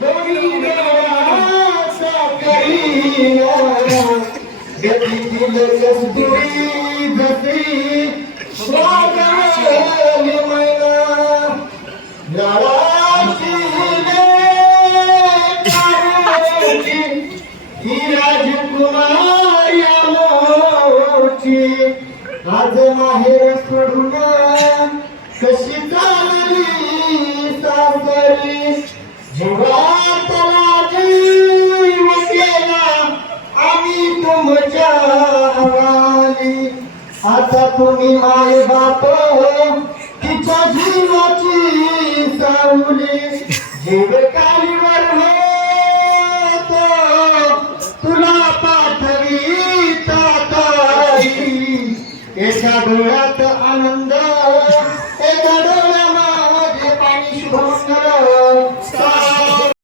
दोन्ही डोळ्याचा करीना गतीतील कस्तुरी जशी स्वागली मैना लाडाची लेकाची ही राजकुमारी आमची आज माहेर सोडून कशी चालली सासरी जीवातला जीव केला आम्ही तुमच्या हवाली आता तुम्ही माय बाप तिच्या जीवाची सावली जीव कालीवर होतो तुला पाठवीता ताई एका डोळ्यात आनंद एका डोळ्यामध्ये पाणी शुभंकर